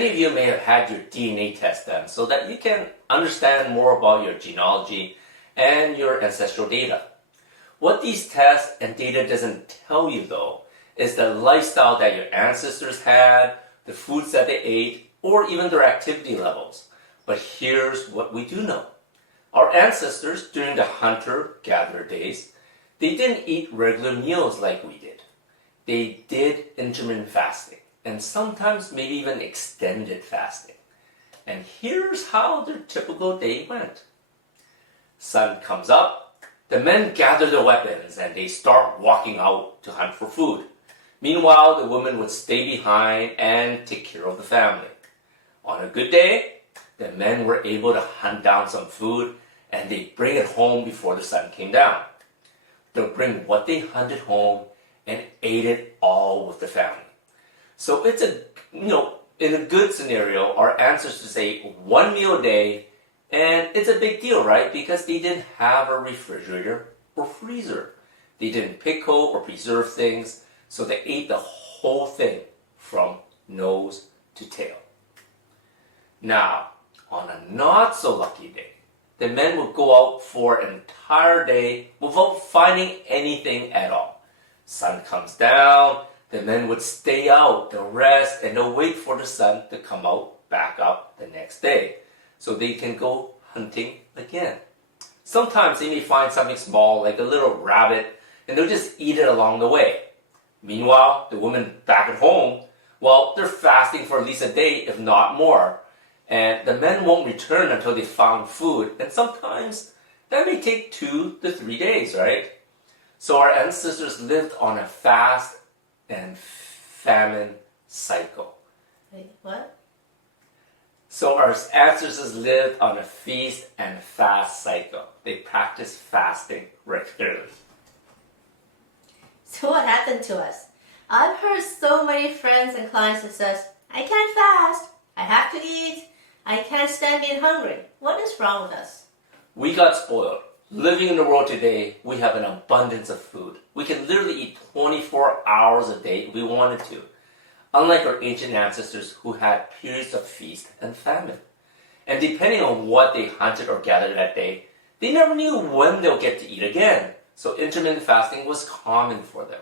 many of you may have had your DNA test done so that you can understand more about your genealogy and your ancestral data. What these tests and data doesn't tell you though is the lifestyle that your ancestors had, the foods that they ate, or even their activity levels. But here's what we do know. Our ancestors during the hunter-gatherer days, they didn't eat regular meals like we did. They did intermittent fasting, and sometimes maybe even extended fasting. And here's how their typical day went. Sun comes up, the men gather their weapons and they start walking out to hunt for food. Meanwhile, the women would stay behind and take care of the family. On a good day, the men were able to hunt down some food and they'd bring it home before the sun came down. They'll bring what they hunted home and ate it all with the family. So it's in a good scenario, our ancestors ate one meal a day, and it's a big deal, right? Because they didn't have a refrigerator or freezer. They didn't pickle or preserve things, so they ate the whole thing from nose to tail. Now, on a not so lucky day, the men would go out for an entire day without finding anything at all. Sun comes down, the men would stay out, they'll rest, and they'll wait for the sun to come out back up the next day so they can go hunting again. Sometimes they may find something small like a little rabbit and they'll just eat it along the way. Meanwhile, the women back at home, well, they're fasting for at least a day, if not more. And the men won't return until they found food. And sometimes that may take 2 to 3 days, right? So our ancestors lived on a fast and famine cycle. Wait, what? So our ancestors lived on a feast and fast cycle. They practiced fasting regularly. So what happened to us? I've heard so many friends and clients that says, I can't fast, I have to eat, I can't stand being hungry. What is wrong with us? We got spoiled. Living in the world today, we have an abundance of food. We can literally eat 24 hours a day if we wanted to. Unlike our ancient ancestors who had periods of feast and famine. And depending on what they hunted or gathered that day, they never knew when they'll get to eat again. So intermittent fasting was common for them.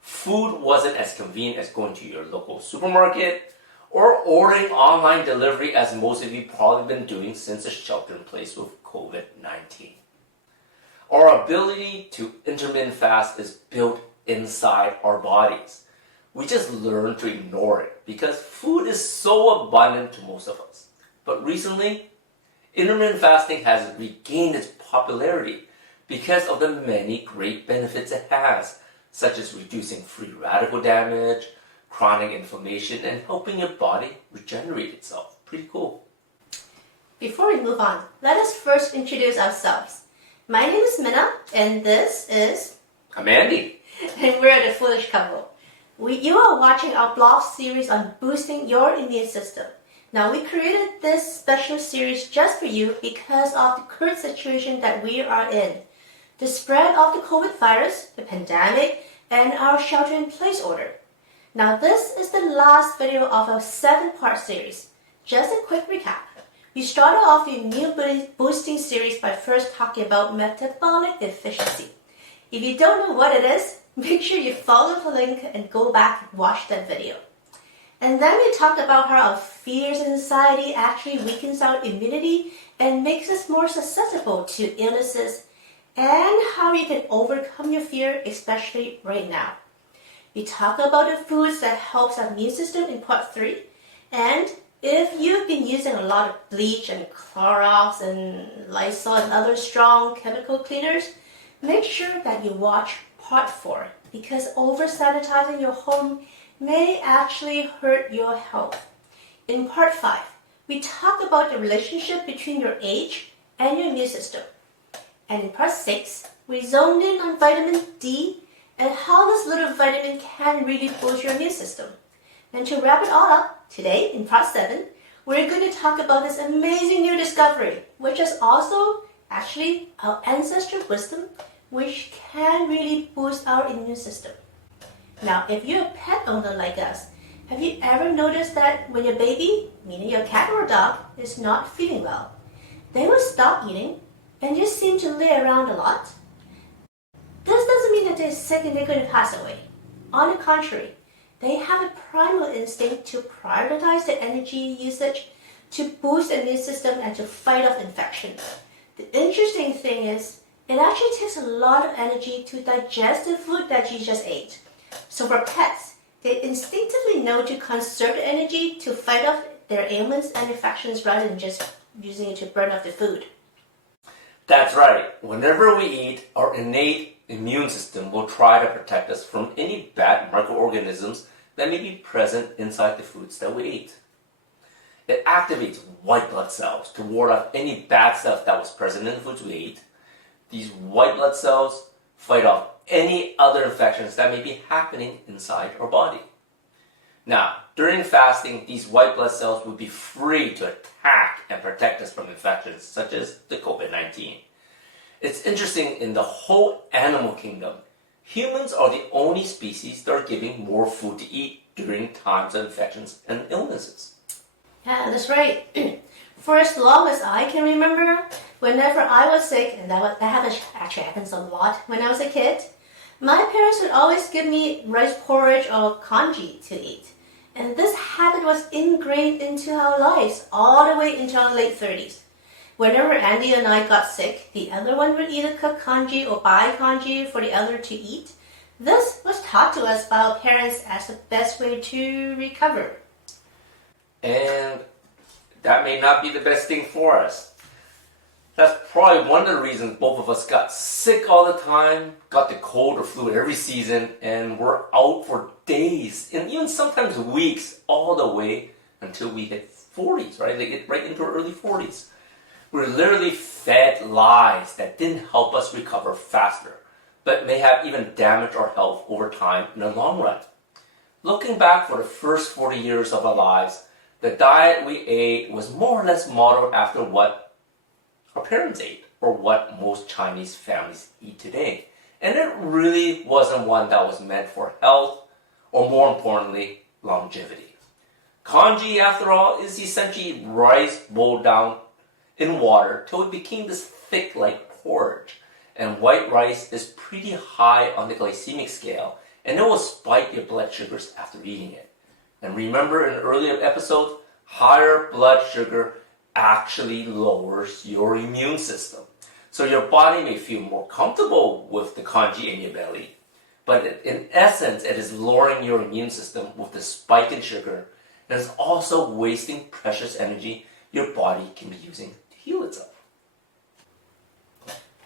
Food wasn't as convenient as going to your local supermarket or ordering online delivery as most of you probably been doing since the shelter in place with COVID-19. Our ability to intermittent fast is built inside our bodies. We just learn to ignore it because food is so abundant to most of us. But recently, intermittent fasting has regained its popularity because of the many great benefits it has, such as reducing free radical damage, chronic inflammation, and helping your body regenerate itself. Pretty cool. Before we move on, let us first introduce ourselves. My name is Minna, and this is... I'm Andy. And we're the Foolish Couple. You are watching our blog series on boosting your immune system. Now, we created this special series just for you because of the current situation that we are in. The spread of the COVID virus, the pandemic, and our shelter-in-place order. Now, this is the last video of our 7-part series. Just a quick recap. We started off the immune boosting series by first talking about metabolic efficiency. If you don't know what it is, make sure you follow the link and go back and watch that video. And then we talked about how our fears and anxiety actually weakens our immunity and makes us more susceptible to illnesses, and how you can overcome your fear, especially right now. We talk about the foods that helps our immune system in part 3, and if you've been using a lot of bleach and Clorox and Lysol and other strong chemical cleaners, make sure that you watch part 4 because over-sanitizing your home may actually hurt your health. In part 5, we talked about the relationship between your age and your immune system. And in part 6, we zoned in on vitamin D and how this little vitamin can really boost your immune system. And to wrap it all up, today in part 7, we're going to talk about this amazing new discovery, which is also actually our ancestral wisdom, which can really boost our immune system. Now, if you're a pet owner like us, Have you ever noticed that when your baby, meaning your cat or dog, is not feeling well, they will stop eating and just seem to lay around a lot? This doesn't mean that they're sick and they're going to pass away. On the contrary, they have a primal instinct to prioritize their energy usage to boost the immune system and to fight off infection. The interesting thing is, it actually takes a lot of energy to digest the food that you just ate. So for pets, they instinctively know to conserve the energy to fight off their ailments and infections rather than just using it to burn off the food. That's right. Whenever we eat, our innate immune system will try to protect us from any bad microorganisms that may be present inside the foods that we eat. It activates white blood cells to ward off any bad stuff that was present in the foods we ate. These white blood cells fight off any other infections that may be happening inside our body. Now, during fasting, these white blood cells will be free to attack and protect us from infections such as the COVID-19. It's interesting, in the whole animal kingdom, humans are the only species that are giving more food to eat during times of infections and illnesses. Yeah, that's right. For as long as I can remember, whenever I was sick, and that actually happens a lot when I was a kid, my parents would always give me rice porridge or congee to eat. And this habit was ingrained into our lives all the way into our late 30s. Whenever Andy and I got sick, the other one would either cook congee or buy congee for the other to eat. This was taught to us by our parents as the best way to recover. And that may not be the best thing for us. That's probably one of the reasons both of us got sick all the time, got the cold or flu every season, and were out for days and even sometimes weeks all the way until we hit 40s, right? They get right into our early 40s. We're literally fed lies that didn't help us recover faster, but may have even damaged our health over time in the long run. Looking back for the first 40 years of our lives, the diet we ate was more or less modeled after what our parents ate, or what most Chinese families eat today. And it really wasn't one that was meant for health, or more importantly, longevity. Congee, after all, is essentially rice boiled down in water till it became this thick like porridge. And white rice is pretty high on the glycemic scale, and it will spike your blood sugars after eating it. And remember in an earlier episode, higher blood sugar actually lowers your immune system. So your body may feel more comfortable with the congee in your belly, but in essence, it is lowering your immune system with the spike in sugar, and it's also wasting precious energy your body can be using to heal itself.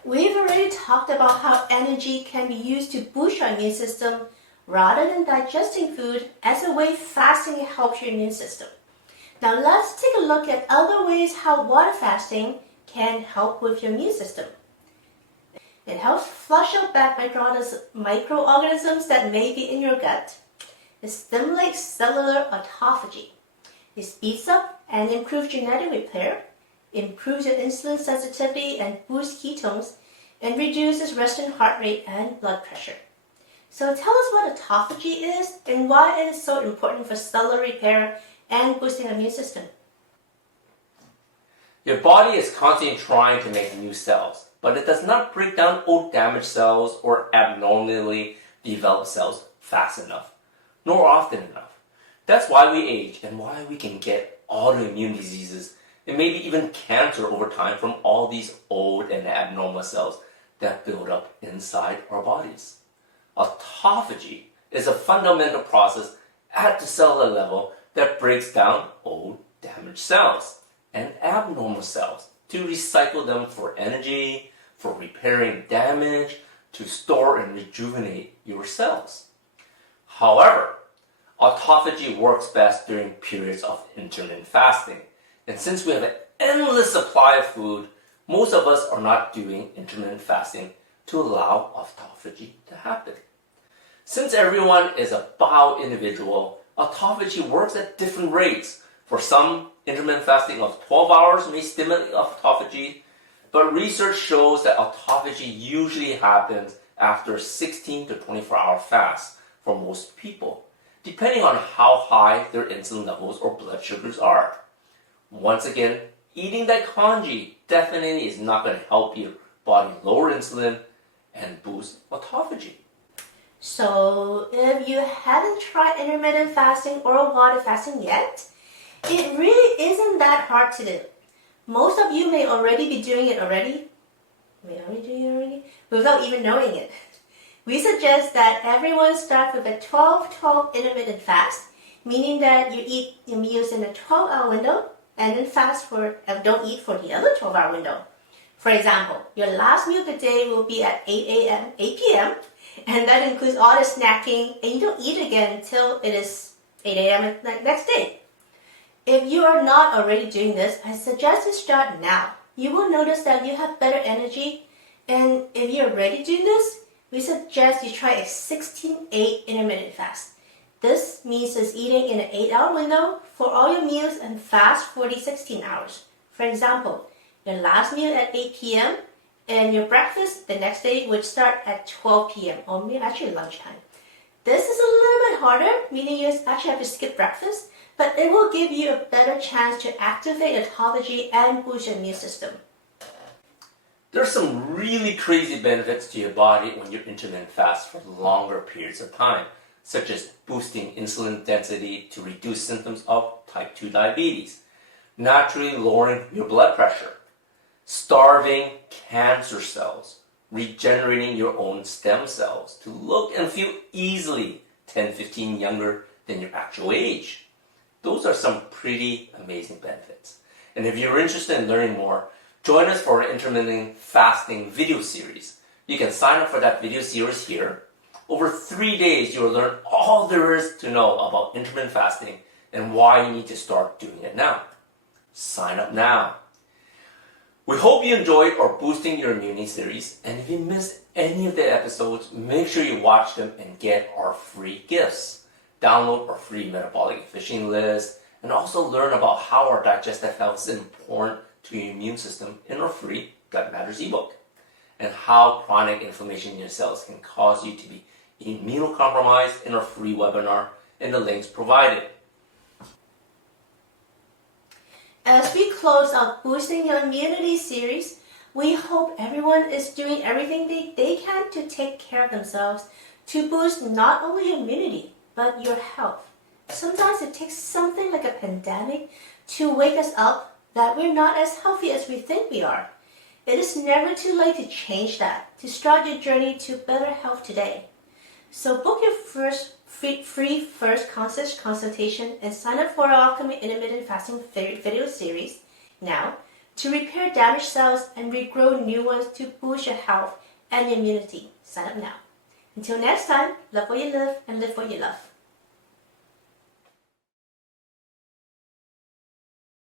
We've already talked about how energy can be used to boost your immune system rather than digesting food as a way fasting helps your immune system. Now let's take a look at other ways how water fasting can help with your immune system. It helps flush out bad microorganisms that may be in your gut. It stimulates cellular autophagy. It speeds up and improves genetic repair, improves your insulin sensitivity and boosts ketones, and reduces resting heart rate and blood pressure. So tell us what autophagy is and why it is so important for cellular repair and boosting the immune system. Your body is constantly trying to make new cells, but it does not break down old damaged cells or abnormally developed cells fast enough, nor often enough. That's why we age and why we can get autoimmune diseases and maybe even cancer over time from all these old and abnormal cells that build up inside our bodies. Autophagy is a fundamental process at the cellular level that breaks down old, damaged cells and abnormal cells to recycle them for energy, for repairing damage, to store and rejuvenate your cells. However, autophagy works best during periods of intermittent fasting. And since we have an endless supply of food, most of us are not doing intermittent fasting to allow autophagy to happen. Since everyone is a bio individual, autophagy works at different rates. For some, intermittent fasting of 12 hours may stimulate autophagy, but research shows that autophagy usually happens after 16 to 24-hour fast for most people. depending on how high their insulin levels or blood sugars are. Once again, eating that congee definitely is not going to help your body lower insulin and boost autophagy. So, if you haven't tried intermittent fasting or water fasting yet, it really isn't that hard to do. Most of you may already be doing it without even knowing it. We suggest that everyone start with a 12-12 intermittent fast, meaning that you eat your meals in a 12-hour window and then don't eat for the other 12-hour window. For example, your last meal of the day will be at 8 p.m., and that includes all the snacking, and you don't eat again until it is 8 a.m. the next day. If you are not already doing this, I suggest you start now. You will notice that you have better energy, and if you're already doing this, we suggest you try a 16-8 intermittent fast. This means it's eating in an 8-hour window for all your meals and fast for the 16 hours. For example, your last meal at 8 p.m. and your breakfast the next day would start at 12 p.m. or maybe actually lunchtime. This is a little bit harder, meaning you actually have to skip breakfast, but it will give you a better chance to activate autophagy and boost your immune system. There's some really crazy benefits to your body when you intermittent fast for longer periods of time, such as boosting insulin density to reduce symptoms of type 2 diabetes, naturally lowering your blood pressure, starving cancer cells, regenerating your own stem cells to look and feel easily 10-15 younger than your actual age. Those are some pretty amazing benefits. And if you're interested in learning more, join us for our intermittent fasting video series. You can sign up for that video series here. Over 3 days, you'll learn all there is to know about intermittent fasting and why you need to start doing it now. Sign up now. We hope you enjoyed our Boosting Your Immunity series, and if you missed any of the episodes, make sure you watch them and get our free gifts. Download our free metabolic efficiency list, and also learn about how our digestive health is important to your immune system in our free Gut Matters ebook, and how chronic inflammation in your cells can cause you to be immunocompromised in our free webinar and the links provided. As we close our Boosting Your Immunity series, we hope everyone is doing everything they can to take care of themselves to boost not only immunity, but your health. Sometimes it takes something like a pandemic to wake us up that we're not as healthy as we think we are. It is never too late to change that, to start your journey to better health today. So book your first free first consultation and sign up for our upcoming intermittent fasting video series now to repair damaged cells and regrow new ones to boost your health and immunity. Sign up now. Until next time, love what you live and live what you love.